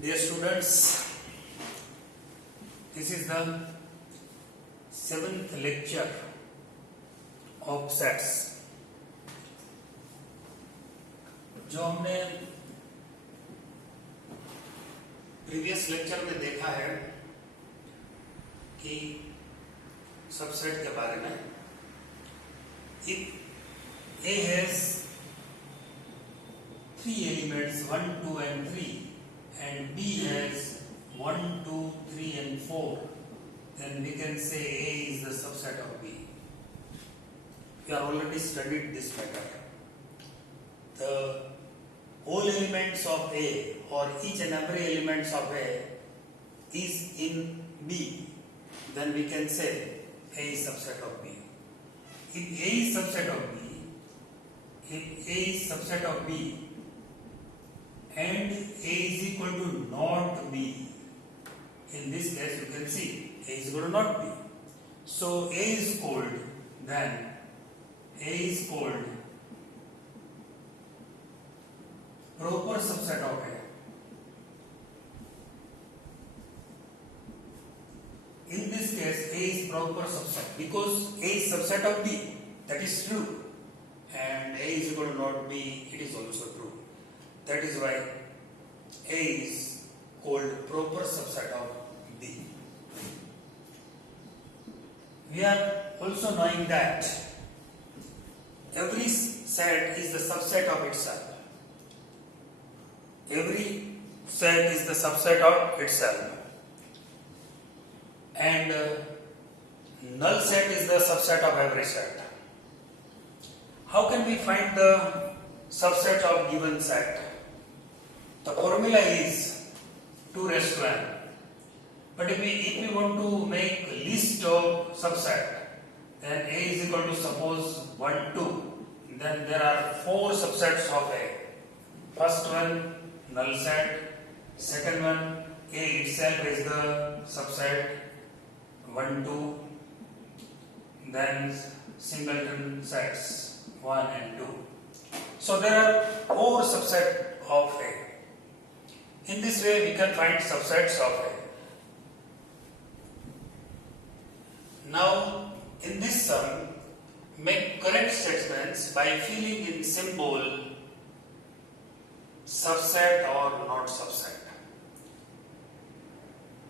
Dear students, this is the 7th lecture of sets. जो हमने previous lecture में देखा है कि सबसेट के बारे में, if A has 3 elements 1, 2 and 3 and B has 1, 2, 3 and 4, then we can say A is the subset of B. We have already studied this matter. The all elements of A or each and every elements of A is in B, then we can say A is subset of B. If A is subset of B, and A is equal to not B, in this case you can see A is equal to not B. So A is called proper subset of A. In this case A is proper subset because A is subset of B, that is true, and A is equal to not B, it is also true. That is why A is called proper subset of B. We are also knowing that every set is the subset of itself. Every set is the subset of itself. And null set is the subset of every set. How can we find the subset of given set? The formula is 2 raised to n. But if we want to make a list of subset, then A is equal to suppose 1, 2. Then there are 4 subsets of A. First one, null set. Second one, A itself is the subset 1, 2. Then singleton sets 1 and 2. So there are 4 subsets of A. In this way we can find subsets of A. Now in this sum, make correct statements by filling in symbol subset or not subset.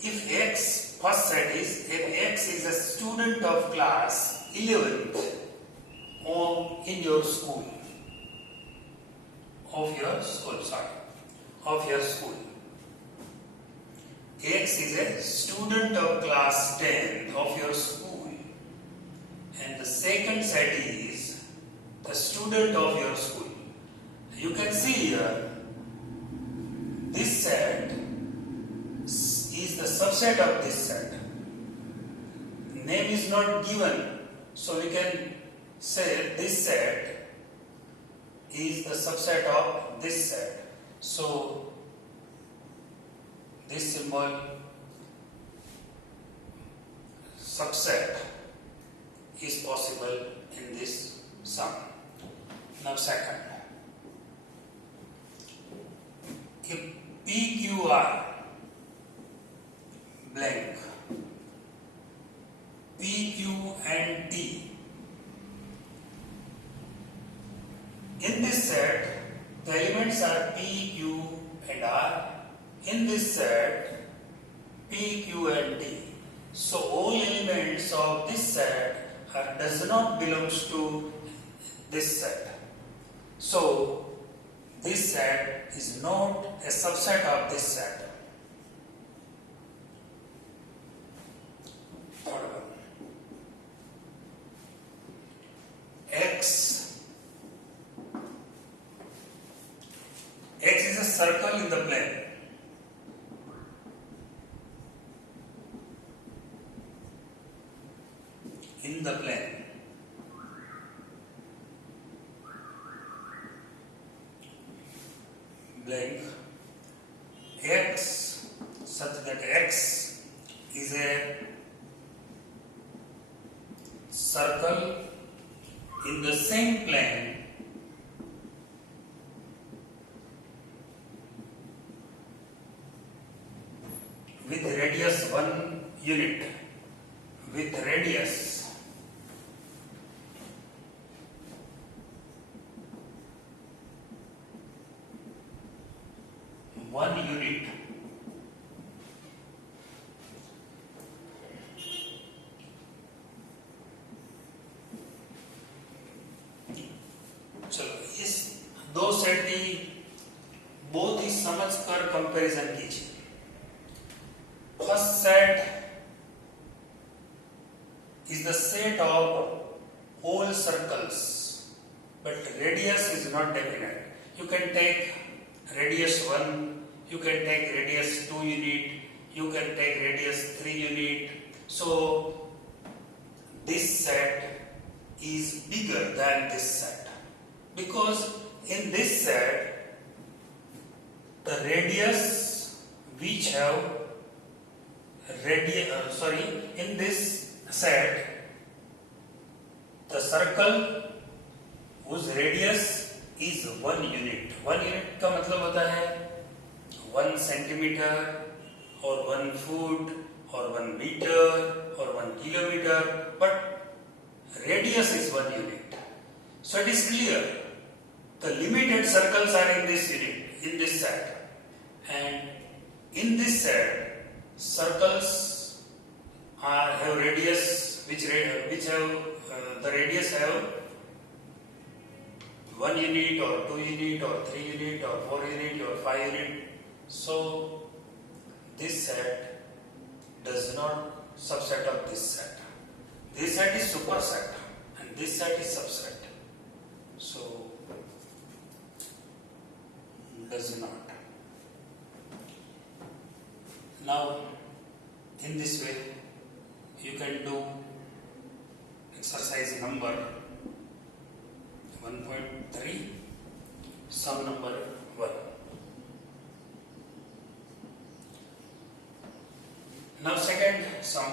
If X, first set is, if X is a student of class 11th in your school, of your school. X is a student of class 10 of your school, and the second set is the student of your school. You can see here, this set is the subset of this set. Name is not given, so we can say this set is the subset of this set. So this symbol subset is possible in this sum. Now second, if PQR blank, PQ and T, in this set the elements are P, Q and R. In this set P, Q and T. So all elements of this set does not belongs to this set. So this set is not a subset of this set. Third one. X is a circle in the plane. In the plane. Blank. X such that X is a circle in the same plane radius 1 unit with radius 1 unit चलो इस दो set की बहुत ही समझकर comparison कीजिए. First set is the set of all circles, but radius is not definite. You can take radius 1, you can take radius 2 unit, you can take radius 3 unit. So this set is bigger than this set, because in this set the radius which have in this set the circle whose radius is 1 unit. 1 unit का मतलब होता है 1 centimeter or 1 foot or 1 meter or 1 kilometer, but radius is 1 unit. So it is clear the limited circles are in this unit, in this set, and in this set circles have radius which have the radius have 1 unit or 2 unit or 3 unit or 4 unit or 5 unit. So this set does not subset of this set. This set is superset and this set is subset. So does not. Now in this way you can do exercise number 1.3, sum number 1. Now second sum.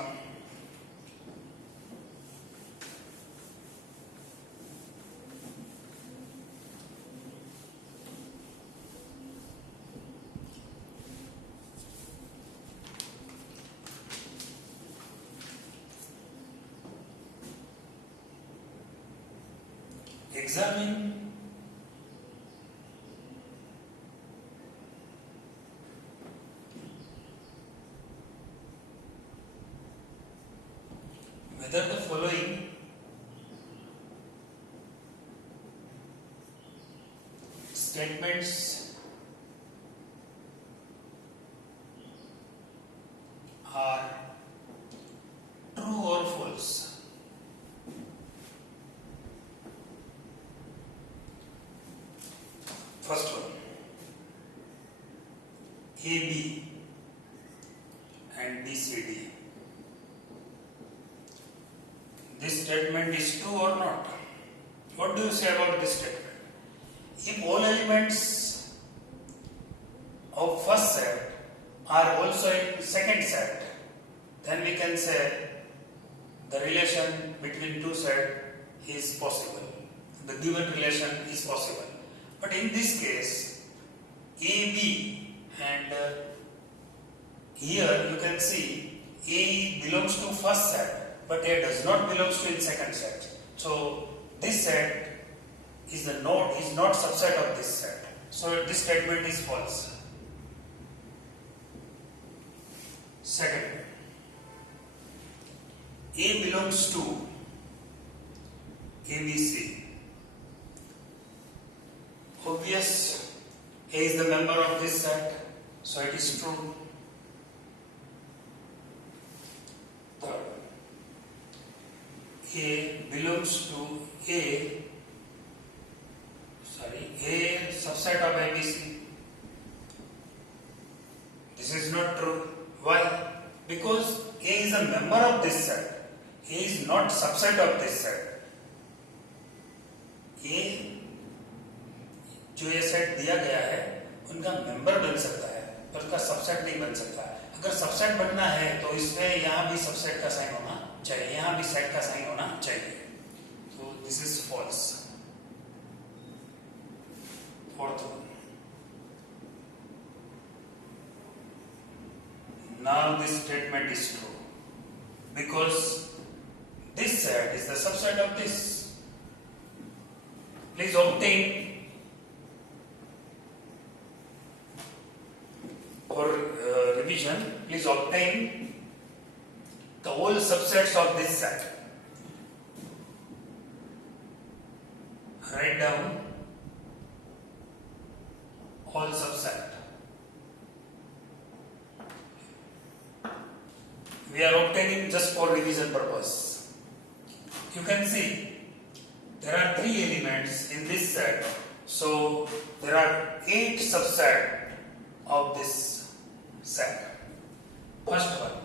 Examine whether the following statements are true or false. First one, AB and BCD. This statement is true or not? What do you say about this statement? If all elements of first set are also in second set, then we can say the relation between two sets is possible. The given relation is possible. But in this case, AB and here you can see A belongs to first set, but A does not belongs to in second set. So this set is not subset of this set. So this statement is false. Second, A belongs to ABC. Obvious, A is the member of this set, so it is true. Third, A belongs to A subset of ABC. This is not true. Why? Because A is a member of this set. A is not subset of this set. A जो ये set दिया गया है उनका member बन सकता है पर उसका सबसेट नहीं बन सकता. अगर सबसेट बनना है तो इसमें यहाँ भी सबसेट का साइन होना चाहिए, यहाँ भी सेट का साइन होना चाहिए. तो this is false. Fourth one, Now this statement is true because this set is the subset of this. Please obtain, for revision, please obtain the whole subsets of this set. Write down all subset. We are obtaining just for revision purpose. You can see there are 3 elements in this set, so there are 8 subsets of this set. First one,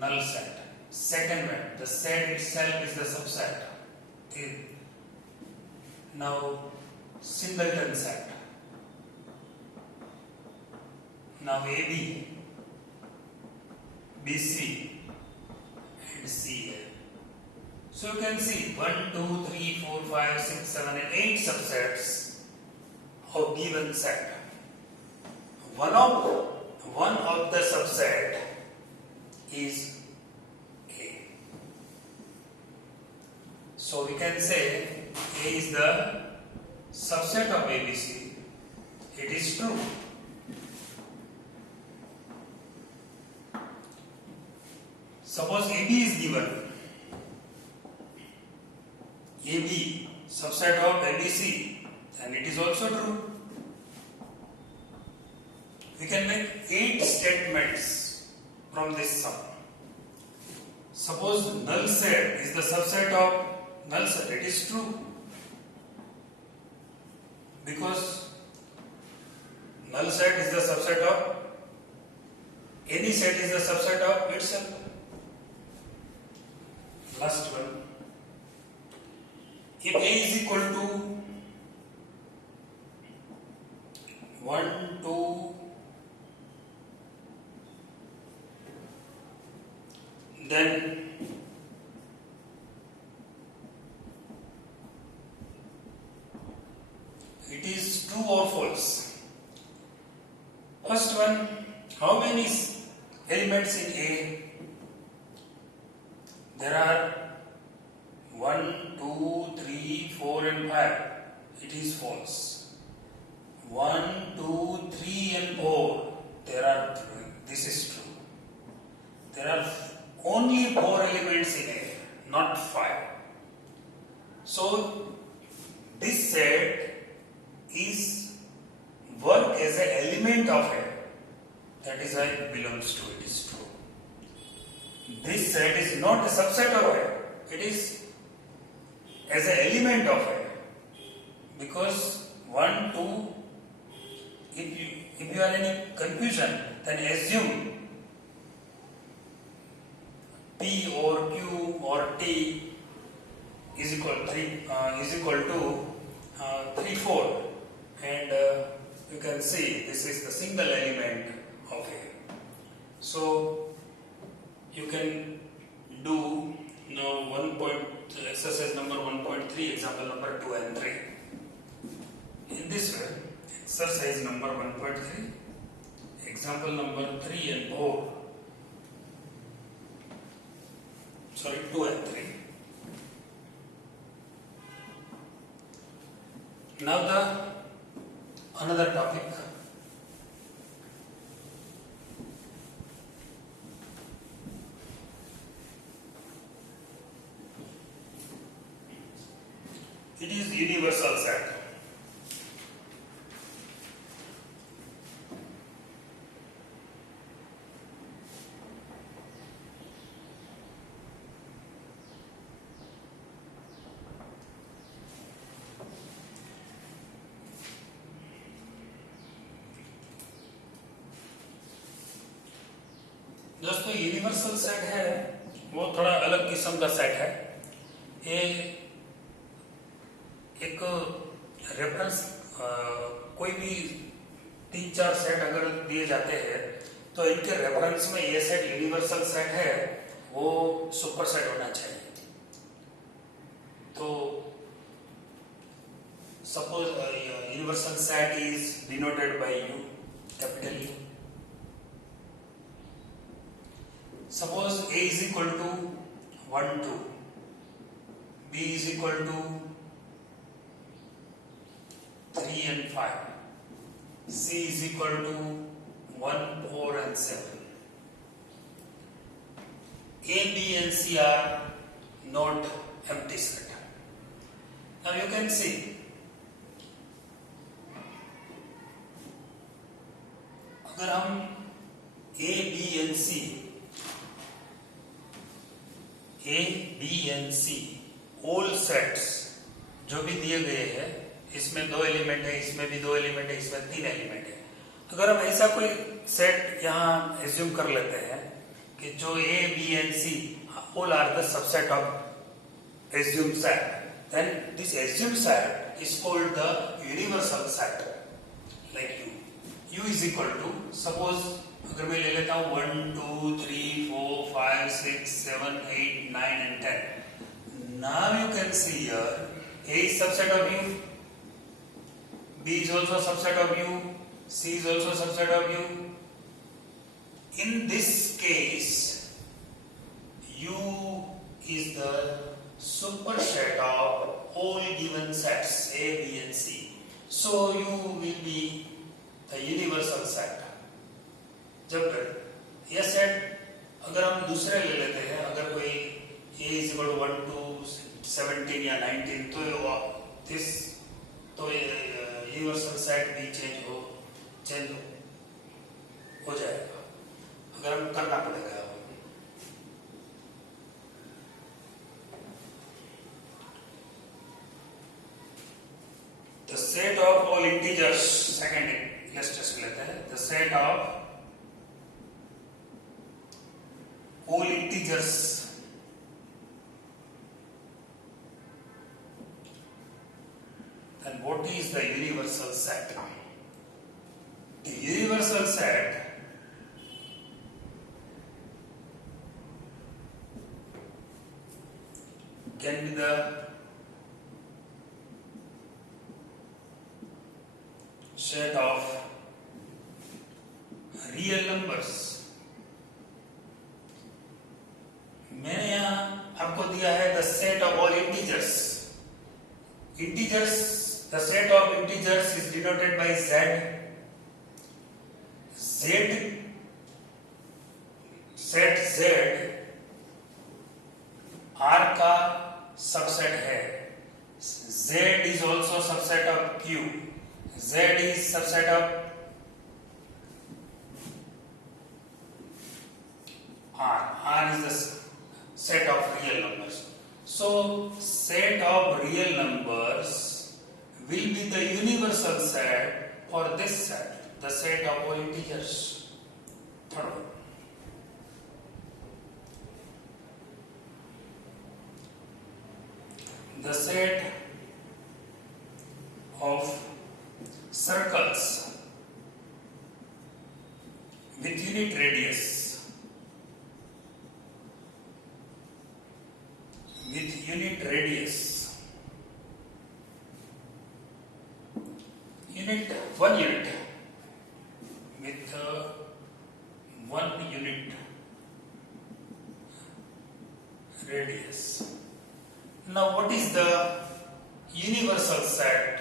null set. Second one, the set itself is the subset. Now, singleton set. Now AB, BC and CA. So you can see 1, 2, 3, 4, 5, 6, 7 and 8 subsets of given set. One of the subset is A. So we can say A is the subset of ABC. It is true. Suppose AB is given. AB subset of ABC, and it is also true. We can make 8 statements from this sum. Suppose null set is the subset of null set. It is true because null set is the subset of any set is the subset of itself. Last one. If A is equal to 1, 2, then it is true or false. First one, how many elements in A? There are 1, 2, 3, 4 and 5. It is false. 1, 2, 3 and 4. There are 3. This is true. There are only 4 elements in A, not 5. So this set is work as an element of A. That is why it belongs to it is true. This set is not a subset of A. It is as an element of A. Because 1, 2, if you are any confusion, then assume P or Q or T is equal to 3, 4, and you can see this is the single element of A. So you can do now exercise number 1.3, example number 2 and 3. In this way, exercise number 1.3, example number 3 and 4. Sorry, 2 and 3. Now another topic. It is universal set. दोस्तों universal set है वो थोड़ा अलग किस्म का set है. ये एक रेफरेंस कोई भी 3-4 सेट अगर दिए जाते हैं तो इनके रेफरेंस में ये सेट यूनिवर्सल सेट है वो सुपर सेट होना चाहिए. तो suppose universal set is denoted by U, capital U. Suppose A is equal to 1 2, B is equal to 3 and 5, C is equal to 1 4 and 7. A, B and C are not empty set. Now you can see अगर हम A, B and C all sets जो भी दिए गए हैं, इसमें 2 element है, इसमें भी 2 एलिमेंट है, इसमें 3 एलिमेंट है. अगर हम ऐसा कोई सेट यहाँ एज्यूम कर लेते हैं कि जो A, B and C all are the subset of assumed set, then this assumed set is called the universal set. Like U is equal to, suppose अगर मैं ले लेता हूँ 1 2 3 4 5 6 7 8 9 and 10. Now you can see here A is subset of U, B is also subset of U, C is also subset of U. In this case, U is the superset of all given sets A, B and C. So U will be the universal set. जब यह set अगर हम दूसरे ले लेते हैं, अगर कोई A is equal to 1 to 17 या 19, तो यूनिवर्सल सेट भी चेंज हो जाएगा. अगर हम करना पड़ेगा. The set of all integers, second illustration लेते हैं. The set of all integers then what is the universal set? The universal set can be the set of real numbers. मैंने यहाँ आपको दिया है the set of all integers. The set of integers is denoted by Z. Set Z R का subset है. Z is also subset of Q. Z is subset of R. R is the set of real numbers. So, set of real numbers will be the universal set for this set, the set of all integers. Third one. The set of circles with unit radius. One unit with 1 unit radius. Now what is the universal set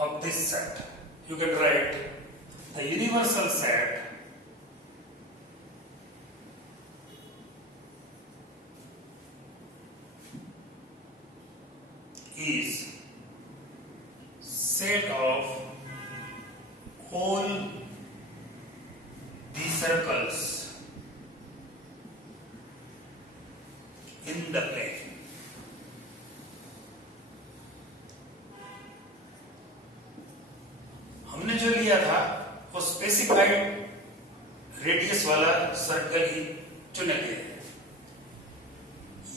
of this set? You can write the universal set is set of all the circles in the plane. हमने जो लिया था वो specified radius वाला circle ही चुने गए.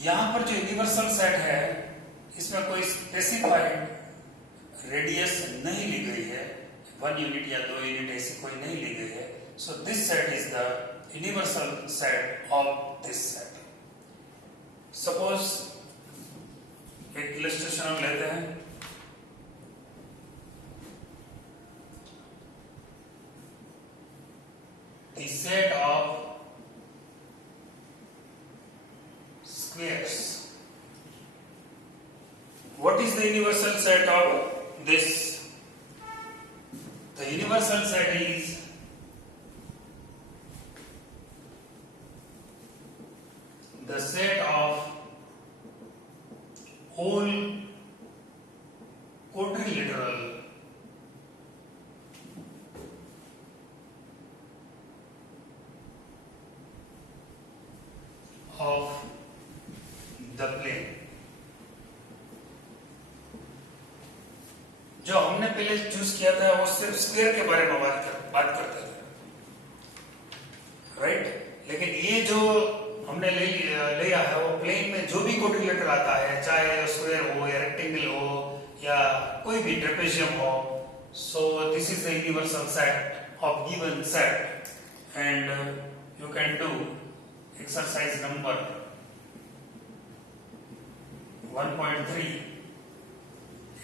यहां पर जो यूनिवर्सल सेट है इसमें कोई स्पेसिफाइड रेडियस नहीं ली गई है, 1 यूनिट या 2 यूनिट ऐसी कोई नहीं ली गई है. So this set is the universal set of this set. Suppose एक इलस्ट्रेशन हम लेते हैं. The set of what is the universal set of this? The universal set is the set of all quadrilateral of the plane. जो हमने पहले choose किया था वो सिर्फ स्क्वायर के बारे में बात करता था, राइट? लेकिन ये जो हमने लिया है वो प्लेन में जो भी क्वाड्रिलेटरल आता है, चाहे स्क्वायर हो या रेक्टेंगल हो या कोई भी ट्रेपेजियम हो, so this is the universal set of given set and you can do exercise number 1.3,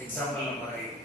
example number 8.